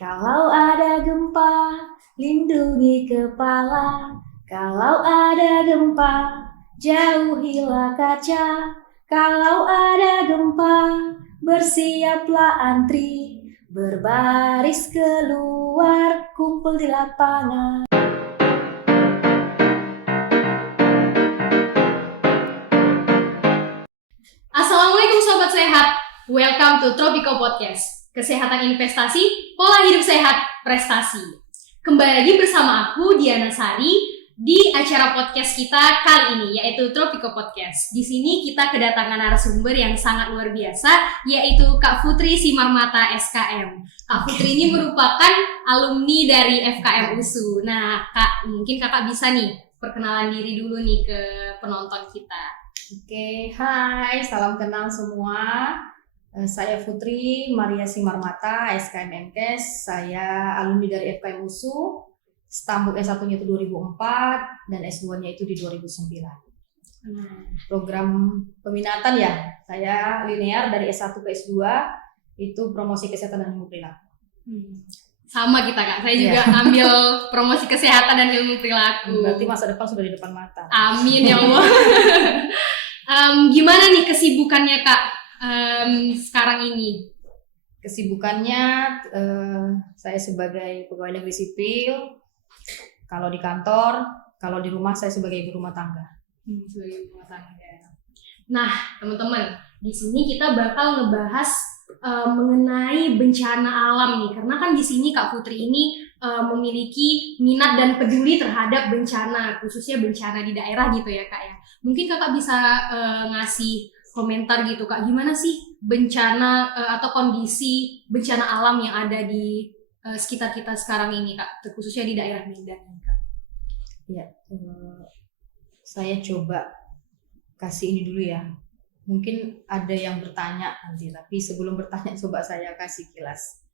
Kalau ada gempa, lindungi kepala. Kalau ada gempa, jauhilah kaca. Kalau ada gempa, bersiaplah antri. Berbaris keluar, kumpul di lapangan. Assalamualaikum Sobat Sehat, welcome to Tropico Podcast. Kesehatan investasi, pola hidup sehat, prestasi. Kembali lagi bersama aku, Diana Sari, di acara podcast kita kali ini, yaitu Tropico Podcast. Di sini kita kedatangan narasumber yang sangat luar biasa, yaitu Kak Putri Simarmata SKM. Kak Putri ini merupakan alumni dari FKM USU. Nah, Kak, mungkin Kakak bisa nih perkenalan diri dulu nih ke penonton kita. Oke, hai, salam kenal semua. Saya Putri Maria Simarmata, SKM MKes. Saya alumni dari FKM USU. Tampuk S1-nya itu 2004 dan S2-nya itu di 2009. Program peminatan ya, saya linear dari S1 ke S2 itu promosi kesehatan dan ilmu perilaku. Sama kita Kak, saya juga ambil promosi kesehatan dan ilmu perilaku. Berarti masa depan sudah di depan mata. Amin ya Allah. Gimana nih kesibukannya Kak sekarang ini? Kesibukannya saya sebagai pegawai negeri sipil. Kalau di kantor, kalau di rumah saya sebagai ibu rumah tangga. Sebagai ibu rumah tangga. Nah, teman-teman, di sini kita bakal ngebahas mengenai bencana alam nih, karena kan di sini Kak Putri ini memiliki minat dan peduli terhadap bencana, khususnya bencana di daerah gitu ya Kak ya. Mungkin Kakak bisa ngasih komentar gitu Kak, gimana sih bencana atau kondisi bencana alam yang ada di sekitar kita sekarang ini Kak, khususnya di daerah Medan Kak. Ya, saya coba kasih ini dulu ya. Mungkin ada yang bertanya nanti, tapi sebelum bertanya coba saya kasih kilas.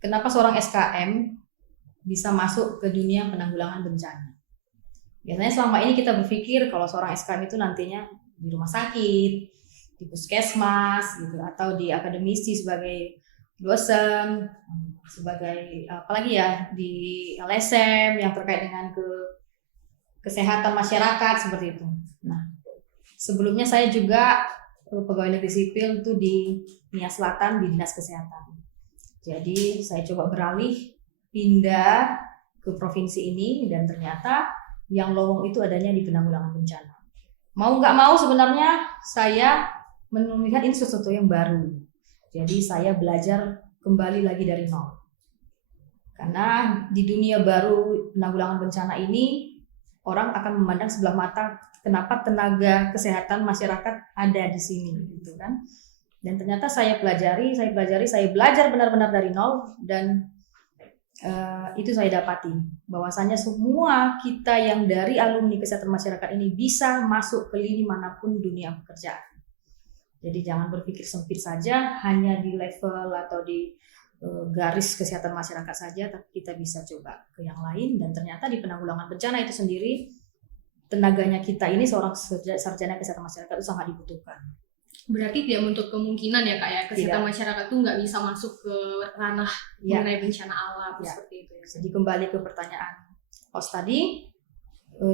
Kenapa seorang SKM bisa masuk ke dunia penanggulangan bencana? Biasanya selama ini kita berpikir kalau seorang SKM itu nantinya di rumah sakit, di puskesmas, gitu, atau di akademisi sebagai dosen, sebagai apalagi ya di LSM yang terkait dengan kesehatan masyarakat seperti itu. Nah, sebelumnya saya juga pegawai negeri sipil itu di Nia Selatan di Dinas Kesehatan. Jadi saya coba beralih pindah ke provinsi ini dan ternyata yang lowong itu adanya di penanggulangan bencana. Mau nggak mau sebenarnya saya melihat ini sesuatu yang baru. Jadi saya belajar kembali lagi dari nol. Karena di dunia baru penanggulangan bencana ini orang akan memandang sebelah mata kenapa tenaga kesehatan masyarakat ada di sini gitu kan. Dan ternyata saya belajar benar-benar dari nol dan itu saya dapati bahwasannya semua kita yang dari alumni kesehatan masyarakat ini bisa masuk ke lini manapun dunia pekerjaan. Jadi jangan berpikir sempit saja hanya di level atau di garis kesehatan masyarakat saja, tapi kita bisa coba ke yang lain. Dan ternyata di penanggulangan bencana itu sendiri tenaganya kita ini seorang sarjana kesehatan masyarakat itu sangat dibutuhkan. Berarti tidak menutup kemungkinan ya Kak ya, kesehatan masyarakat itu nggak bisa masuk ke ranah mengenai bencana alam seperti itu ya. Jadi kembali ke pertanyaan host tadi,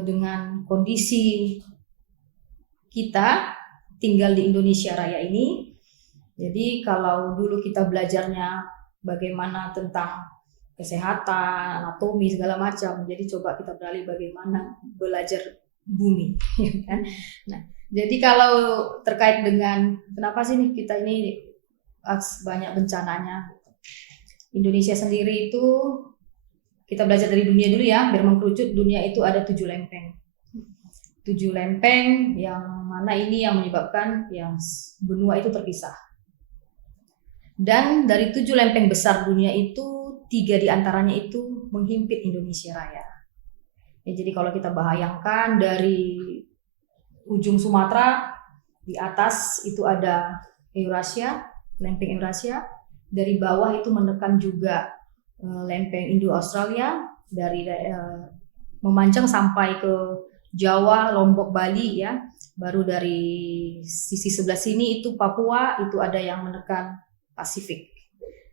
dengan kondisi kita tinggal di Indonesia Raya ini, jadi kalau dulu kita belajarnya bagaimana tentang kesehatan, anatomi segala macam, jadi coba kita beralih bagaimana belajar bumi, kan? Nah, jadi kalau terkait dengan kenapa sih nih kita ini banyak bencananya, Indonesia sendiri itu kita belajar dari dunia dulu ya, biar mengkerucut. Dunia itu ada 7 lempeng. 7 lempeng yang mana ini yang menyebabkan yang benua itu terpisah. Dan dari 7 lempeng besar dunia itu 3 diantaranya itu menghimpit Indonesia Raya. Ya, jadi kalau kita bayangkan dari ujung Sumatera di atas itu ada Eurasia, lempeng Eurasia. Dari bawah itu menekan juga lempeng Indo-Australia, dari memanjang sampai ke Jawa, Lombok, Bali ya. Baru dari sisi sebelah sini itu Papua, itu ada yang menekan Pasifik.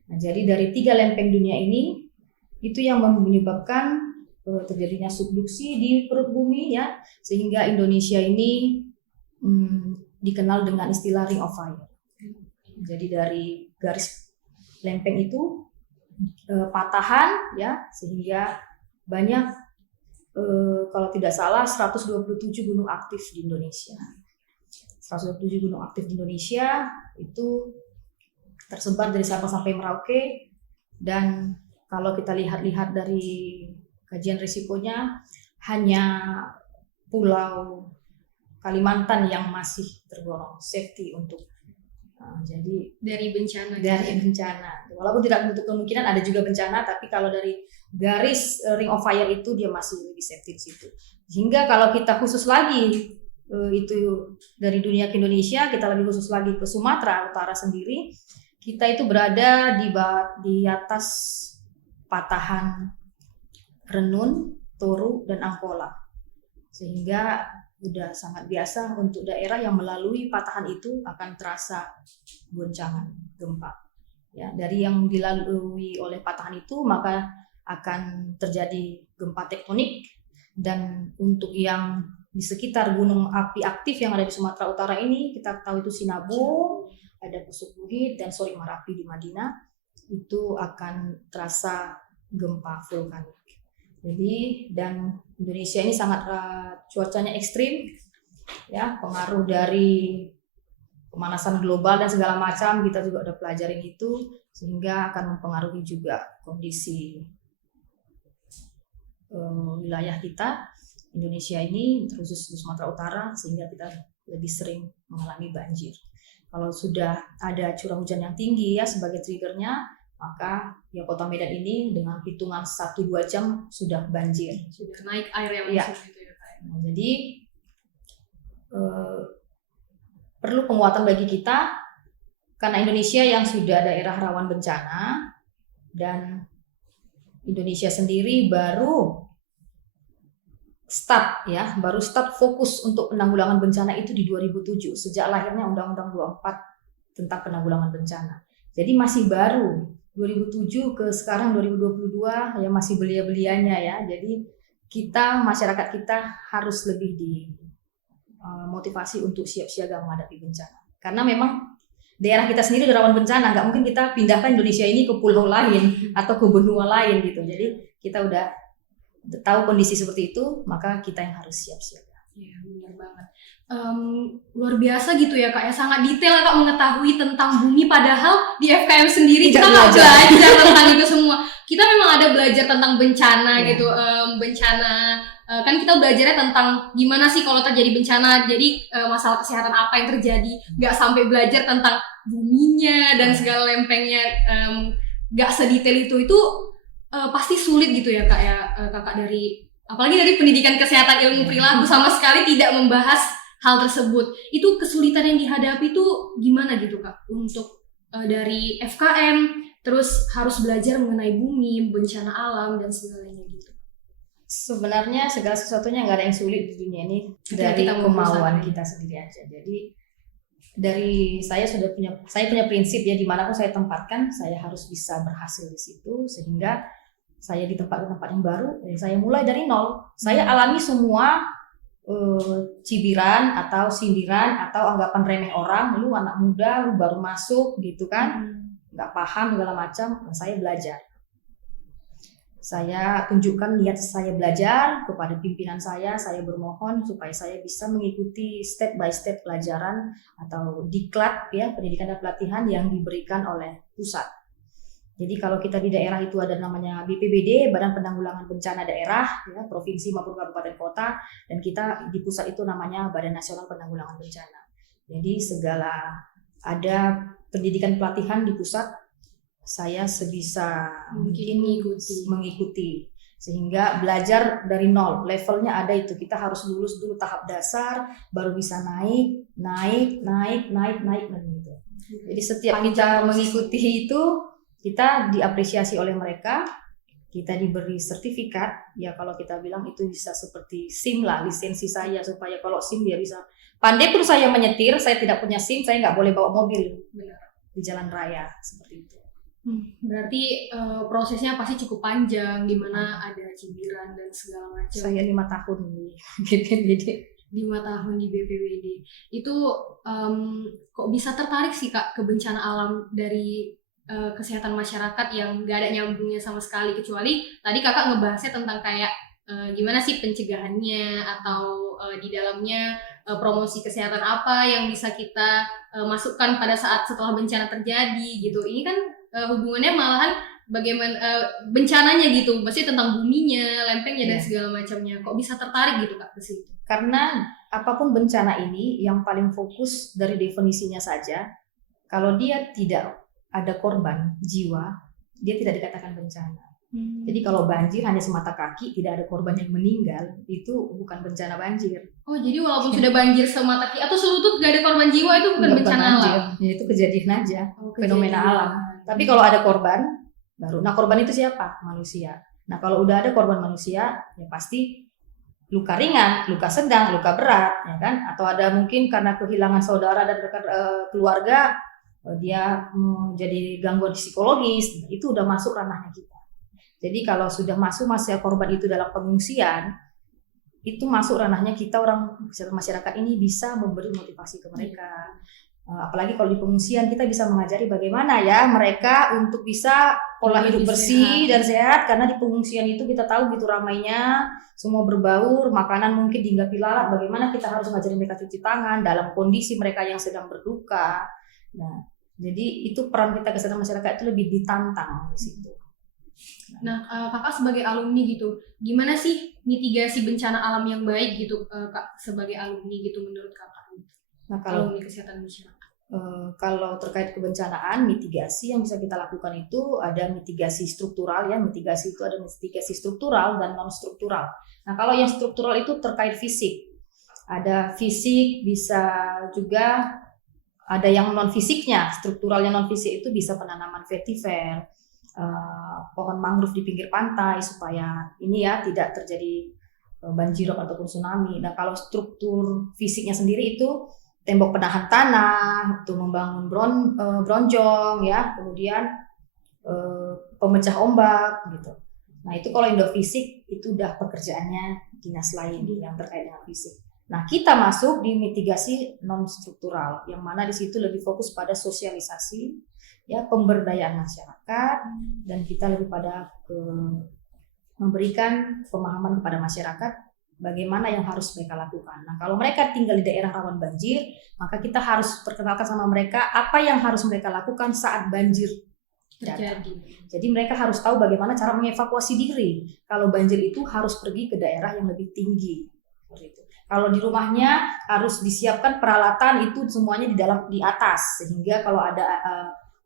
Nah, jadi dari 3 lempeng dunia ini itu yang menyebabkan terjadinya subduksi di perut bumi ya, sehingga Indonesia ini dikenal dengan istilah Ring of Fire. Jadi dari garis lempeng itu patahan ya, sehingga banyak kalau tidak salah 127 gunung aktif di Indonesia. 127 gunung aktif di Indonesia itu tersebar dari Sabang sampai Merauke, dan kalau kita lihat dari kajian risikonya hanya Pulau Kalimantan yang masih tergolong safety untuk jadi dari bencana. Walaupun tidak menutup kemungkinan ada juga bencana, tapi kalau dari garis Ring of Fire itu dia masih lebih safety di situ. Sehingga kalau kita khusus lagi itu dari dunia ke Indonesia, kita lebih khusus lagi ke Sumatera Utara sendiri, kita itu berada di atas patahan Renun, Toru, dan Angkola. Sehingga sudah sangat biasa untuk daerah yang melalui patahan itu akan terasa goncangan gempa. Ya, dari yang dilalui oleh patahan itu maka akan terjadi gempa tektonik, dan untuk yang di sekitar gunung api aktif yang ada di Sumatera Utara ini kita tahu itu Sinabung, ada Pusuk Bukit, dan Sorik Marapi di Madinah, itu akan terasa gempa vulkanik. Jadi dan Indonesia ini sangat cuacanya ekstrim ya, pengaruh dari pemanasan global dan segala macam, kita juga udah pelajarin itu, sehingga akan mempengaruhi juga kondisi wilayah kita Indonesia ini, khusus di Sumatera Utara, sehingga kita lebih sering mengalami banjir. Kalau sudah ada curah hujan yang tinggi ya sebagai triggernya, maka ya Kota Medan ini dengan hitungan 1-2 jam sudah banjir. Sudah naik air yang langsung gitu ya Pak. Nah, jadi perlu penguatan bagi kita, karena Indonesia yang sudah daerah rawan bencana, dan Indonesia sendiri baru start fokus untuk penanggulangan bencana itu di 2007, sejak lahirnya Undang-Undang 24 tentang penanggulangan bencana. Jadi masih baru 2007 ke sekarang 2022 ya, masih belia-belianya ya. Jadi masyarakat kita harus lebih dimotivasi untuk siap siaga menghadapi bencana. Karena memang daerah kita sendiri rawan bencana, nggak mungkin kita pindahkan Indonesia ini ke pulau lain atau ke benua lain gitu. Jadi kita udah tahu kondisi seperti itu, maka kita yang harus siap siaga. Iya, benar banget. Luar biasa gitu ya Kak ya, sangat detail Kak mengetahui tentang bumi, padahal di FKM sendiri kita nggak belajar tentang itu semua. Kita memang ada belajar tentang bencana gitu, bencana kan kita belajarnya tentang gimana sih kalau terjadi bencana, jadi masalah kesehatan apa yang terjadi, nggak sampai belajar tentang buminya dan segala lempengnya, nggak sedetail itu pasti sulit gitu ya Kak ya, Kakak apalagi dari pendidikan kesehatan ilmu perilaku sama sekali tidak membahas hal tersebut. Itu kesulitan yang dihadapi itu gimana gitu Kak untuk dari FKM terus harus belajar mengenai bumi, bencana alam dan segalanya gitu. Sebenarnya segala sesuatunya nggak ada yang sulit di dunia ini, dari kemauan kita sendiri aja. Jadi dari saya punya prinsip ya, dimanapun saya tempatkan saya harus bisa berhasil di situ, sehingga saya di tempat yang baru, saya mulai dari nol. Saya alami semua cibiran atau sindiran atau anggapan remeh orang, lu anak muda, lu baru masuk gitu kan, nggak paham segala macam. Saya belajar, saya tunjukkan niat saya belajar kepada pimpinan saya bermohon supaya saya bisa mengikuti step by step pelajaran atau diklat ya, pendidikan dan pelatihan yang diberikan oleh pusat. Jadi kalau kita di daerah itu ada namanya BPBD, Badan Penanggulangan Bencana Daerah, ya, provinsi maupun kabupaten kota, dan kita di pusat itu namanya Badan Nasional Penanggulangan Bencana. Jadi segala ada pendidikan pelatihan di pusat, saya sebisa mungkin mengikuti, sehingga belajar dari nol. Levelnya ada itu, kita harus lulus dulu tahap dasar, baru bisa naik gitu. Jadi setiap kita mengikuti itu, kita diapresiasi oleh mereka, kita diberi sertifikat. Ya kalau kita bilang itu bisa seperti SIM lah, lisensi saya, supaya kalau SIM dia bisa. Pandai pun saya menyetir, saya tidak punya SIM, saya nggak boleh bawa mobil di jalan raya seperti itu. Berarti prosesnya pasti cukup panjang, di mana ada cibiran dan segala macam. Saya 5 tahun di BPBD. 5 tahun di BPBD. Itu kok bisa tertarik sih Kak ke bencana alam dari kesehatan masyarakat yang gak ada nyambungnya sama sekali, kecuali tadi Kakak ngebahasnya tentang kayak gimana sih pencegahannya atau di dalamnya promosi kesehatan apa yang bisa kita masukkan pada saat setelah bencana terjadi gitu. Ini kan hubungannya malahan bagaimana bencananya gitu, maksudnya tentang buminya, lempengnya dan segala macamnya. Kok bisa tertarik gitu Kak ke situ? Karena apapun bencana ini yang paling fokus dari definisinya saja, kalau dia tidak ada korban jiwa, dia tidak dikatakan bencana. Jadi kalau banjir hanya semata kaki, tidak ada korban yang meninggal, itu bukan bencana banjir. Oh, jadi walaupun sudah banjir semata kaki atau selutut gak ada korban jiwa, itu bukan bencana alam? Ya, itu kejadian aja, fenomena alam. Tapi kalau ada korban, baru. Nah, korban itu siapa? Manusia. Nah, kalau udah ada korban manusia, ya pasti luka ringan, luka sedang, luka berat, ya kan? Atau ada mungkin karena kehilangan saudara dan rekan keluarga, dia jadi gangguan psikologis, itu udah masuk ranahnya kita. Jadi kalau sudah masuk masa korban itu dalam pengungsian, itu masuk ranahnya kita orang masyarakat ini bisa memberi motivasi ke mereka. Apalagi kalau di pengungsian kita bisa mengajari bagaimana ya mereka untuk bisa pola hidup bersih dan sehat, karena di pengungsian itu kita tahu gitu ramainya, semua berbaur, makanan mungkin dihinggapi lalat, bagaimana kita harus mengajari mereka cuci tangan dalam kondisi mereka yang sedang berduka. Nah, jadi itu peran kita kesehatan masyarakat itu lebih ditantang di situ. Nah, Kakak sebagai alumni gitu, gimana sih mitigasi bencana alam yang baik gitu, Kak sebagai alumni gitu menurut Kakak? Nah, kalau alumni kesehatan masyarakat. Kalau terkait kebencanaan, mitigasi yang bisa kita lakukan itu ada mitigasi struktural ya. Mitigasi itu ada mitigasi struktural dan non struktural. Nah, kalau yang struktural itu terkait fisik. Ada fisik, bisa juga ada yang non fisiknya. Struktural yang non fisik itu bisa penanaman vetiver, pohon mangrove di pinggir pantai supaya ini ya tidak terjadi banjirop ataupun tsunami. Nah, kalau struktur fisiknya sendiri itu tembok penahan tanah, untuk membangun bronjong ya, kemudian pemecah ombak gitu. Nah, itu kalau indofisik itu udah pekerjaannya dinas lain yang terkait dengan fisik. Nah, kita masuk di mitigasi non struktural yang mana di situ lebih fokus pada sosialisasi ya, pemberdayaan masyarakat, dan kita lebih pada memberikan pemahaman kepada masyarakat bagaimana yang harus mereka lakukan. Nah, kalau mereka tinggal di daerah rawan banjir, maka kita harus perkenalkan sama mereka apa yang harus mereka lakukan saat banjir terjadi. Jadi mereka harus tahu bagaimana cara mengevakuasi diri. Kalau banjir itu harus pergi ke daerah yang lebih tinggi. Kalau di rumahnya harus disiapkan peralatan itu semuanya di atas, sehingga kalau ada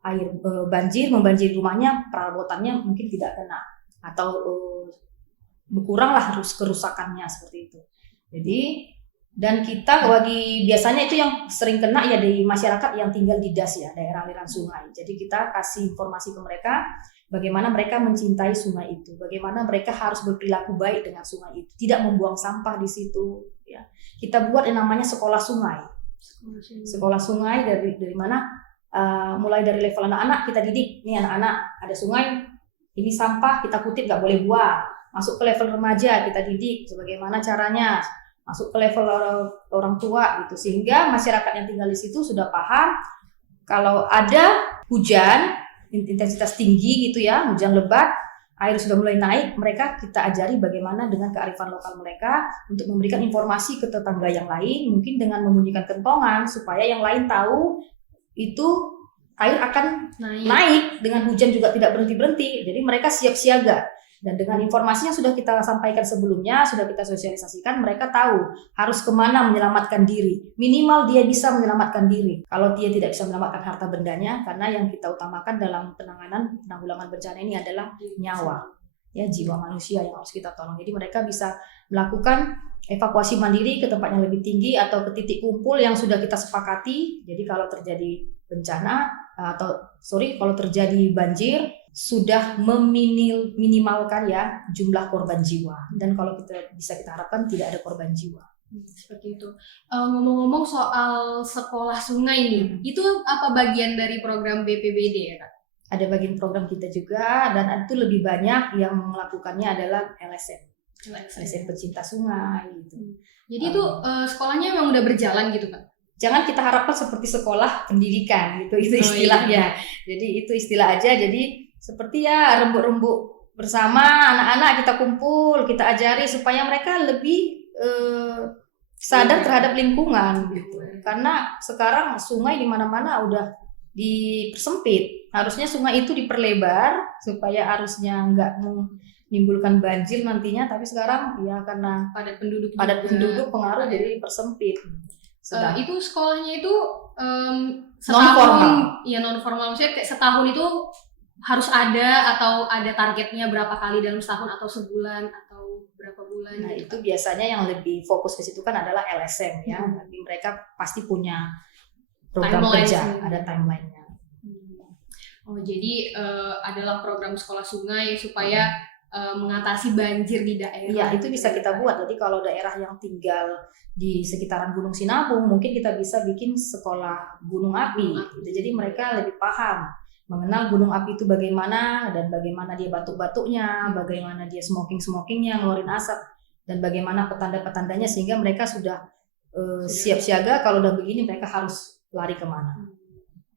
air banjir membanjiri rumahnya, perabotannya mungkin tidak kena atau berkuranglah harus kerusakannya seperti itu. Jadi dan kita biasanya itu yang sering kena ya di masyarakat yang tinggal di das ya, daerah aliran sungai. Jadi kita kasih informasi ke mereka bagaimana mereka mencintai sungai itu, bagaimana mereka harus berperilaku baik dengan sungai itu, tidak membuang sampah di situ ya. Kita buat yang namanya sekolah sungai. Sekolah sungai dari mana? Mulai dari level anak-anak kita didik, nih anak-anak ada sungai, ini sampah kita kutip nggak boleh buang. Masuk ke level remaja kita didik bagaimana caranya, masuk ke level orang tua gitu, sehingga masyarakat yang tinggal di situ sudah paham kalau ada hujan intensitas tinggi gitu ya, hujan lebat, air sudah mulai naik, mereka kita ajari bagaimana dengan kearifan lokal mereka untuk memberikan informasi ke tetangga yang lain, mungkin dengan membunyikan kentongan supaya yang lain tahu itu air akan naik dengan hujan juga tidak berhenti-berhenti. Jadi mereka siap siaga. Dan dengan informasi yang sudah kita sampaikan sebelumnya, sudah kita sosialisasikan, mereka tahu harus kemana menyelamatkan diri. Minimal dia bisa menyelamatkan diri. Kalau dia tidak bisa menyelamatkan harta bendanya, karena yang kita utamakan dalam penanggulangan bencana ini adalah nyawa, ya, jiwa manusia yang harus kita tolong. Jadi mereka bisa melakukan evakuasi mandiri ke tempat yang lebih tinggi atau ke titik kumpul yang sudah kita sepakati. Jadi kalau terjadi bencana kalau terjadi banjir, sudah meminimalkan ya jumlah korban jiwa, dan kalau kita harapkan tidak ada korban jiwa. Seperti itu. Ngomong-ngomong soal sekolah sungai nih, itu apa bagian dari program BPBD ya Kak? ada bagian program kita juga, dan itu lebih banyak yang melakukannya adalah LSM pecinta sungai gitu. Jadi itu sekolahnya memang udah berjalan gitu Kak? Jangan kita harapkan seperti sekolah pendidikan gitu, itu istilahnya. Jadi itu istilah aja. Jadi seperti ya rembuk-rembuk bersama anak-anak, kita kumpul, kita ajari supaya mereka lebih sadar terhadap lingkungan gitu. Karena sekarang sungai di mana-mana udah dipersempit. Harusnya sungai itu diperlebar supaya arusnya nggak menimbulkan banjir nantinya, tapi sekarang ya karena padat penduduk pengaruh jadi persempit. Itu sekolahnya itu non-formal. Ya non-formal, maksudnya kayak setahun itu harus ada atau ada targetnya berapa kali dalam setahun atau sebulan atau berapa bulan? Nah itu biasanya yang lebih fokus ke situ kan adalah LSM ya, tapi mereka pasti punya program kerja, ada timeline-nya. Oh jadi adalah program sekolah sungai supaya mengatasi banjir di daerah. Iya itu bisa kita buat. Jadi kalau daerah yang tinggal di sekitaran Gunung Sinabung, mungkin kita bisa bikin sekolah gunung api. Jadi mereka lebih paham mengenal gunung api itu bagaimana, dan bagaimana dia batuk-batuknya, bagaimana dia smoking-smokingnya, ngeluarin asap, dan bagaimana petanda-petandanya, sehingga mereka sudah siap siaga kalau udah begini mereka harus lari kemana.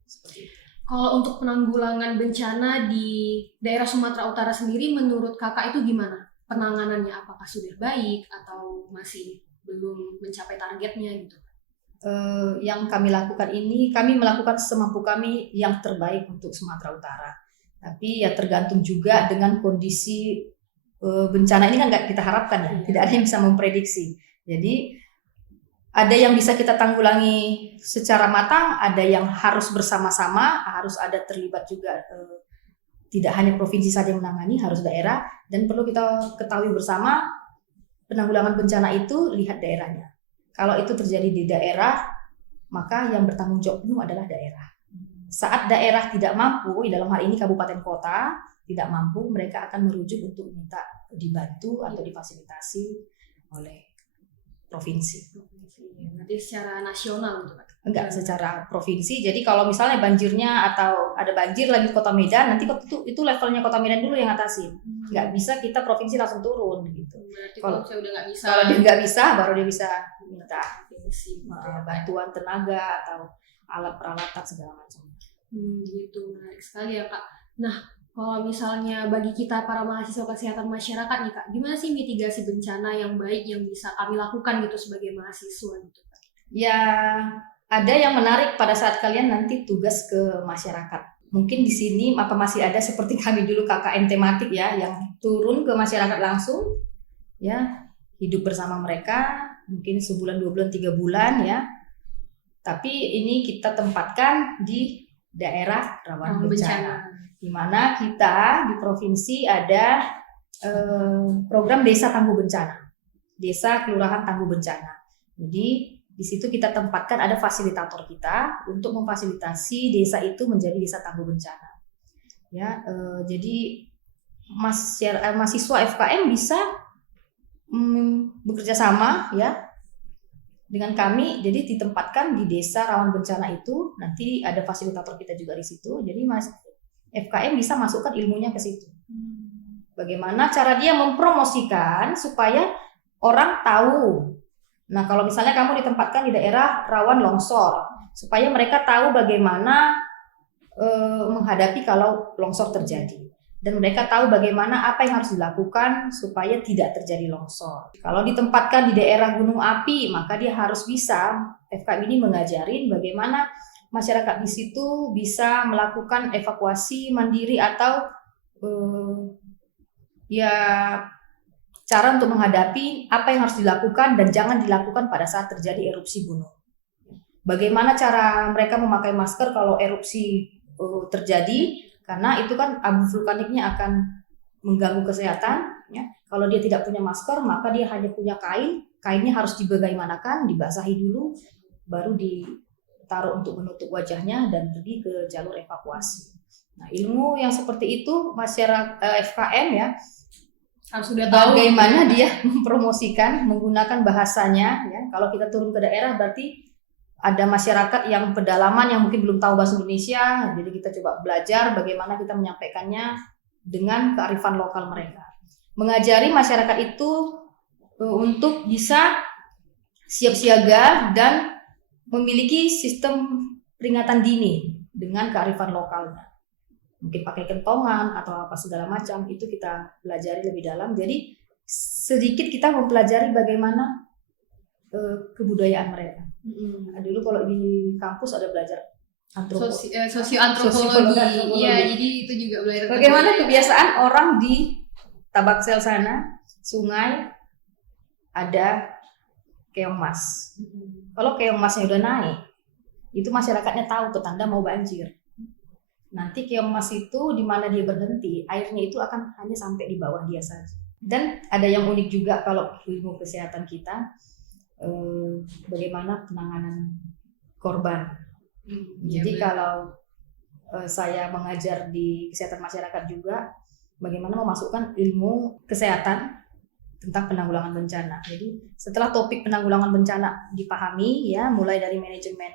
Seperti itu. Kalau untuk penanggulangan bencana di daerah Sumatera Utara sendiri, menurut Kakak itu gimana? Penanganannya apakah sudah baik atau masih belum mencapai targetnya gitu? Yang kami lakukan ini, kami melakukan semampu kami yang terbaik untuk Sumatera Utara. Tapi ya tergantung juga dengan kondisi bencana ini kan nggak kita harapkan ya, tidak ada yang bisa memprediksi. Jadi ada yang bisa kita tanggulangi secara matang, ada yang harus bersama-sama, harus ada terlibat juga. Tidak hanya provinsi saja yang menangani, harus daerah, dan perlu kita ketahui bersama penanggulangan bencana itu lihat daerahnya. Kalau itu terjadi di daerah, maka yang bertanggung jawab penuh adalah daerah. Saat daerah tidak mampu, dalam hal ini kabupaten kota tidak mampu, mereka akan merujuk untuk minta dibantu atau difasilitasi oleh provinsi. Nanti secara nasional gitu Pak? Enggak, secara provinsi. Jadi kalau misalnya banjirnya atau ada banjir lagi di Kota Medan, nanti itu levelnya Kota Medan dulu yang ngatasin. Nggak bisa kita provinsi langsung turun gitu. Berarti kalau saya udah nggak bisa. Kalau dia nggak bisa, baru dia bisa minta bantuan tenaga atau alat peralatan segala macam. Gitu, menarik sekali ya Kak. Nah, kalau misalnya bagi kita para mahasiswa kesehatan masyarakat nih Kak, gimana sih mitigasi bencana yang baik yang bisa kami lakukan gitu sebagai mahasiswa gitu Kak? Ya, ada yang menarik pada saat kalian nanti tugas ke masyarakat. Mungkin di sini apa masih ada seperti kami dulu KKN tematik ya, yang turun ke masyarakat langsung, ya hidup bersama mereka, mungkin sebulan, 2 bulan, 3 bulan ya. Tapi ini kita tempatkan di daerah rawan bencana. Di mana kita di provinsi ada program desa tangguh bencana, desa kelurahan tangguh bencana. Jadi di situ kita tempatkan ada fasilitator kita untuk memfasilitasi desa itu menjadi desa tangguh bencana. Ya, jadi mahasiswa FKM bisa bekerja sama ya dengan kami. Jadi ditempatkan di desa rawan bencana itu, nanti ada fasilitator kita juga di situ. Jadi FKM bisa masukkan ilmunya ke situ. Bagaimana cara dia mempromosikan supaya orang tahu. Nah, kalau misalnya kamu ditempatkan di daerah rawan longsor, supaya mereka tahu bagaimana menghadapi kalau longsor terjadi. Dan mereka tahu bagaimana apa yang harus dilakukan supaya tidak terjadi longsor. Kalau ditempatkan di daerah gunung api, maka dia harus bisa, FKM ini mengajarin bagaimana masyarakat di situ bisa melakukan evakuasi mandiri atau cara untuk menghadapi apa yang harus dilakukan dan jangan dilakukan pada saat terjadi erupsi gunung. Bagaimana cara mereka memakai masker kalau erupsi terjadi, karena itu kan abu vulkaniknya akan mengganggu kesehatan. Ya. Kalau dia tidak punya masker, maka dia hanya punya kain. Kainnya harus dibagaimanakan, dibasahi dulu, baru ditaruh untuk menutup wajahnya dan pergi ke jalur evakuasi. Nah, ilmu yang seperti itu masyarakat FKM ya harus sudah tahu bagaimana dia mempromosikan menggunakan bahasanya. Ya. Kalau kita turun ke daerah berarti ada masyarakat yang pedalaman yang mungkin belum tahu bahasa Indonesia, jadi kita coba belajar bagaimana kita menyampaikannya dengan kearifan lokal mereka. Mengajari masyarakat itu untuk bisa siap siaga dan memiliki sistem peringatan dini dengan kearifan lokalnya. Mungkin pakai kentongan atau apa segala macam, itu kita pelajari lebih dalam. Jadi sedikit kita mempelajari bagaimana kebudayaan mereka. Nah, dulu kalau di kampus ada belajar sosioantropologi. Iya, jadi itu juga belajar bagaimana kebiasaan orang di Tabaksel sana, sungai ada keong mas. Kalau keong masnya udah naik, itu masyarakatnya tahu petanda mau banjir. Nanti keong mas itu di mana dia berhenti, airnya itu akan hanya sampai di bawah dia saja. Dan ada yang unik juga kalau ilmu kesehatan kita, bagaimana penanganan korban. Jadi kalau saya mengajar di kesehatan masyarakat juga, bagaimana memasukkan ilmu kesehatan tentang penanggulangan bencana. Jadi setelah topik penanggulangan bencana dipahami, ya, mulai dari manajemen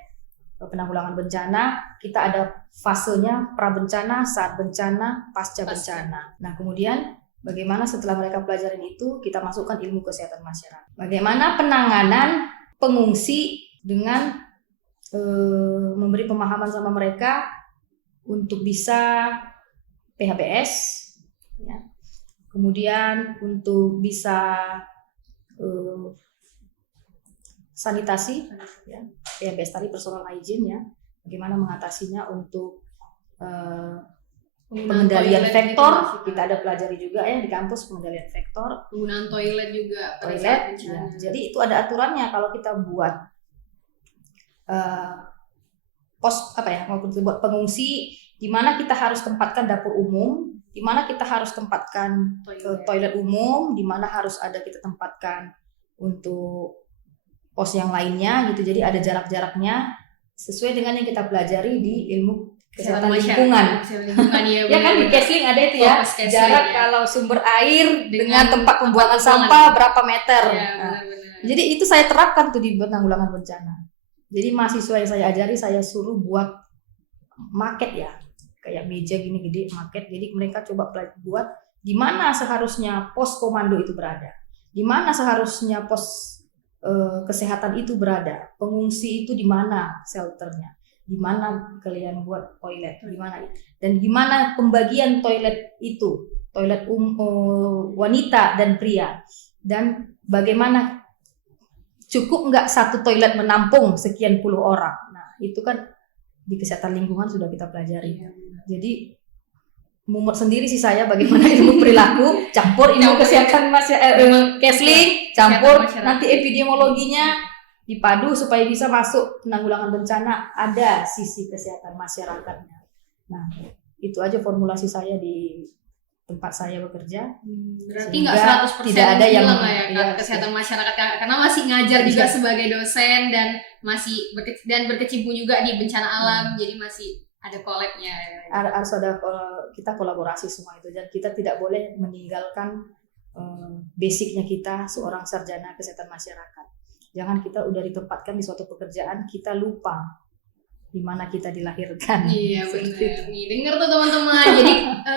penanggulangan bencana, kita ada fasenya prabencana, saat bencana, pasca bencana. Nah, kemudian bagaimana setelah mereka pelajarin itu, kita masukkan ilmu kesehatan masyarakat. Bagaimana penanganan pengungsi dengan memberi pemahaman sama mereka untuk bisa PHBS, ya. Kemudian untuk bisa sanitasi, ya. PHBS tadi personal hygiene, ya. Bagaimana mengatasinya untuk pengendalian vektor, kita ada pelajari juga ya di kampus pengendalian vektor. Penggunaan toilet juga. Toilet, ya. Jadi itu ada aturannya kalau kita buat pos buat pengungsi, di mana kita harus tempatkan dapur umum, di mana kita harus tempatkan toilet umum, di mana harus ada kita tempatkan untuk pos yang lainnya gitu. Jadi ada jarak-jaraknya sesuai dengan yang kita pelajari di ilmu kesehatan lingkungan. Ya kan di Kesling ada itu ya, jarak kalau sumber air dengan tempat pembuangan sampah berapa meter. Ya, nah, jadi itu saya terapkan tuh di penanggulangan bencana. Jadi mahasiswa yang saya ajari saya suruh buat market, ya, kayak meja gini gede market. Jadi mereka coba buat di mana seharusnya pos komando itu berada, di mana seharusnya pos kesehatan itu berada, pengungsi itu di mana shelternya, di mana kalian buat toilet, di mana, dan gimana pembagian toilet itu, toilet wanita dan pria, dan bagaimana cukup nggak satu toilet menampung sekian puluh orang. Nah itu kan di kesehatan lingkungan sudah kita pelajari. Jadi mumet sendiri sih saya bagaimana ilmu perilaku campur ilmu kesehatan Kesling campur nanti epidemiologinya dipadu supaya bisa masuk penanggulangan bencana, ada sisi kesehatan masyarakatnya. Nah, itu aja formulasi saya di tempat saya bekerja. Berarti nggak 100% tidak ada yang ya, kesehatan masyarakat, karena masih ngajar juga sebagai dosen dan masih berkecimpung juga di bencana alam, jadi masih ada collab-nya. Harus ada, kita kolaborasi semua itu, dan kita tidak boleh meninggalkan basicnya kita seorang sarjana kesehatan masyarakat. Jangan kita udah ditempatkan di suatu pekerjaan, kita lupa di mana kita dilahirkan. Iya benar. Nih dengar tuh teman-teman. Jadi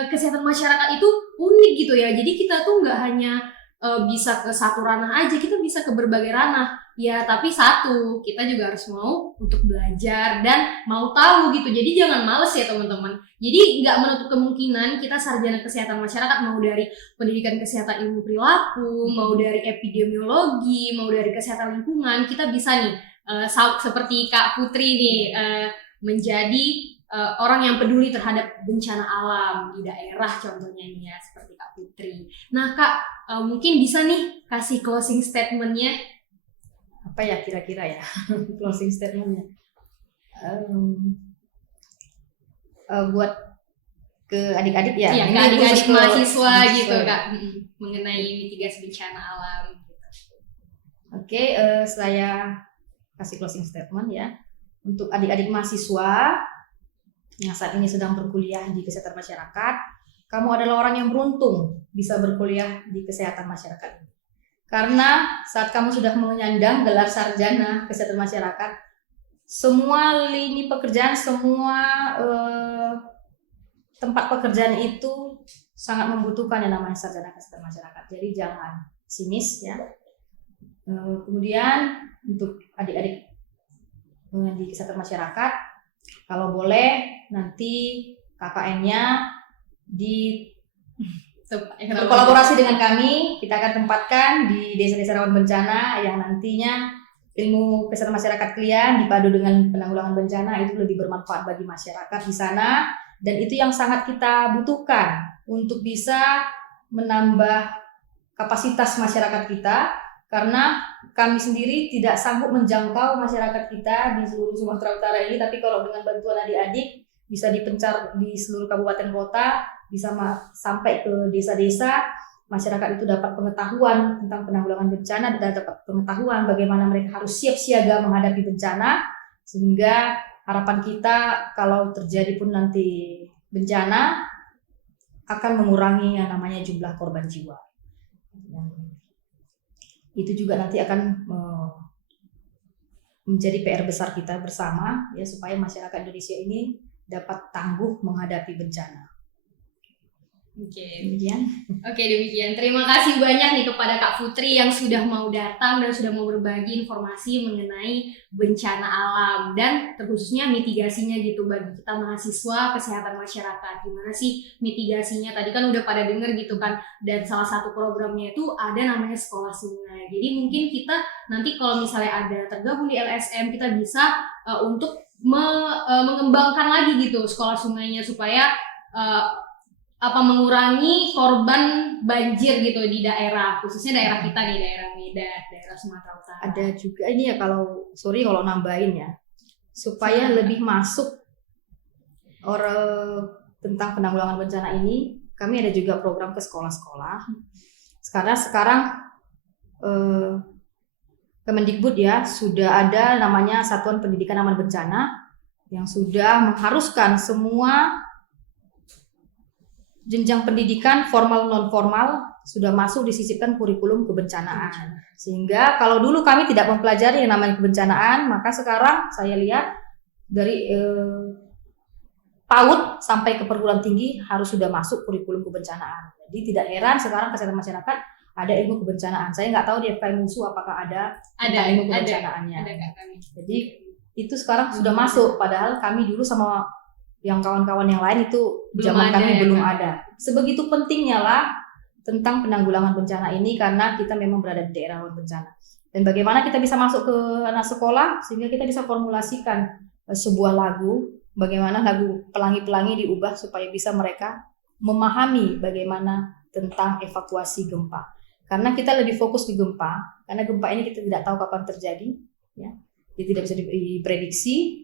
kesehatan masyarakat itu unik gitu ya. Jadi kita tuh nggak hanya bisa ke satu ranah aja, kita bisa ke berbagai ranah. Ya tapi satu, kita juga harus mau untuk belajar dan mau tahu gitu. Jadi jangan males ya teman-teman. Jadi nggak menutup kemungkinan kita sarjana kesehatan masyarakat, mau dari pendidikan kesehatan ilmu perilaku, mau dari epidemiologi, mau dari kesehatan lingkungan, kita bisa nih seperti Kak Putri nih menjadi orang yang peduli terhadap bencana alam di daerah, contohnya ini ya, seperti Kak Putri. Nah Kak, mungkin bisa nih kasih closing statement-nya. Apa ya kira-kira ya closing statement-nya? Buat ke adik-adik ya? Iya, ke adik-adik mahasiswa gitu Kak, mengenai mitigasi bencana alam. Oke, saya kasih closing statement ya. Untuk adik-adik mahasiswa yang saat ini sedang berkuliah di kesehatan masyarakat, kamu adalah orang yang beruntung bisa berkuliah di kesehatan masyarakat. Karena saat kamu sudah menyandang gelar sarjana kesehatan masyarakat, semua lini pekerjaan, semua tempat pekerjaan itu sangat membutuhkan yang namanya sarjana kesehatan masyarakat. Jadi jangan sinis ya. Kemudian untuk adik-adik di kesehatan masyarakat, kalau boleh nanti KKN-nya berkolaborasi dengan kami, kita akan tempatkan di desa-desa rawan bencana yang nantinya ilmu kesehatan masyarakat kalian dipadu dengan penanggulangan bencana itu lebih bermanfaat bagi masyarakat di sana, dan itu yang sangat kita butuhkan untuk bisa menambah kapasitas masyarakat kita, karena kami sendiri tidak sanggup menjangkau masyarakat kita di seluruh Sumatera Utara ini, tapi kalau dengan bantuan adik-adik bisa dipencar di seluruh kabupaten kota, bisa sampai ke desa-desa, masyarakat itu dapat pengetahuan tentang penanggulangan bencana, dan dapat pengetahuan bagaimana mereka harus siap siaga menghadapi bencana, sehingga harapan kita kalau terjadi pun nanti bencana akan mengurangi yang namanya jumlah korban jiwa. Itu juga nanti akan menjadi PR besar kita bersama ya, supaya masyarakat Indonesia ini dapat tangguh menghadapi bencana. Demikian. Demikian. Terima kasih banyak nih kepada Kak Putri yang sudah mau datang dan sudah mau berbagi informasi mengenai bencana alam dan terkhususnya mitigasinya gitu bagi kita mahasiswa kesehatan masyarakat. Gimana sih mitigasinya? Tadi kan udah pada denger gitu kan, dan salah satu programnya itu ada namanya Sekolah Sungai. Jadi mungkin kita nanti kalau misalnya ada tergabung di LSM, kita bisa untuk mengembangkan lagi gitu sekolah sungainya supaya mengurangi korban banjir gitu di daerah, khususnya daerah kita di daerah Medan, daerah Sumatera Utara. Ada juga ini ya, kalau nambahin ya, supaya lebih masuk tentang penanggulangan bencana ini, kami ada juga program ke sekolah-sekolah. Sekarang Kemendikbud ya sudah ada namanya Satuan Pendidikan Aman Bencana yang sudah mengharuskan semua jenjang pendidikan formal non formal sudah masuk disisipkan kurikulum kebencanaan. Sehingga kalau dulu kami tidak mempelajari yang namanya kebencanaan, maka sekarang saya lihat dari PAUD sampai ke perguruan tinggi harus sudah masuk kurikulum kebencanaan. Jadi tidak heran sekarang kesehatan masyarakat ada ilmu kebencanaan. Saya nggak tahu di FKM Musu apakah ada ilmu kebencanaannya. Jadi itu sekarang sudah masuk, padahal kami dulu sama yang kawan-kawan yang lain itu zaman kami belum ada. Sebegitu pentingnya lah tentang penanggulangan bencana ini, karena kita memang berada di daerah rawan bencana. Dan bagaimana kita bisa masuk ke anak sekolah sehingga kita bisa formulasikan sebuah lagu, bagaimana lagu Pelangi-Pelangi diubah supaya bisa mereka memahami bagaimana tentang evakuasi gempa. Karena kita lebih fokus ke gempa, karena gempa ini kita tidak tahu kapan terjadi, ya, dia tidak bisa diprediksi.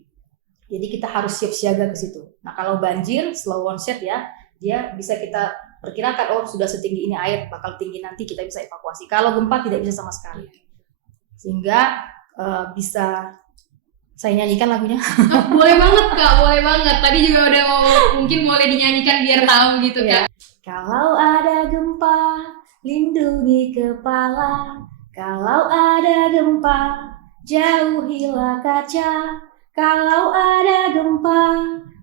Jadi kita harus siap siaga ke situ. Nah kalau banjir slow onset ya, dia bisa kita perkirakan sudah setinggi ini air bakal tinggi, nanti kita bisa evakuasi. Kalau gempa tidak bisa sama sekali. Sehingga bisa saya nyanyikan lagunya. Boleh banget Kak, boleh banget. Tadi juga udah mungkin boleh dinyanyikan biar tahu gitu Kak. Kalau ada gempa, lindungi kepala. Kalau ada gempa, jauhilah kaca. Kalau ada gempa,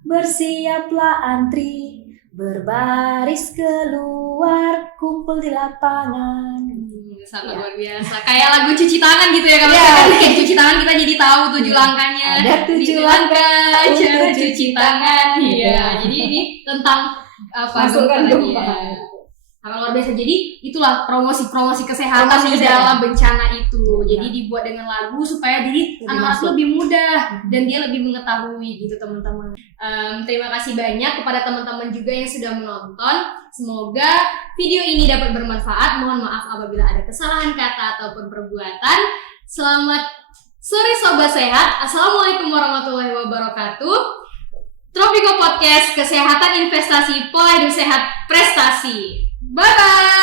bersiaplah antri, berbaris keluar, kumpul di lapangan. Sangat luar biasa. Kayak lagu cuci tangan gitu ya, kalau kayak cuci tangan kita jadi tahu 7 langkahnya. Ada 7 langkah cara cuci tangan. Iya. Jadi ini tentang masukkan gempa. Sangat luar biasa. Jadi itulah promosi kesehatan di dalam bencana itu. Jadi dibuat dengan lagu supaya jadi anak-anak lebih mudah dan dia lebih mengetahui gitu teman-teman. Terima kasih banyak kepada teman-teman juga yang sudah menonton. Semoga video ini dapat bermanfaat. Mohon maaf apabila ada kesalahan kata ataupun perbuatan. Selamat sore Sobat Sehat. Assalamualaikum warahmatullahi wabarakatuh. Tropiko Podcast, Kesehatan Investasi Pola Hidup Sehat Prestasi. Bye-bye!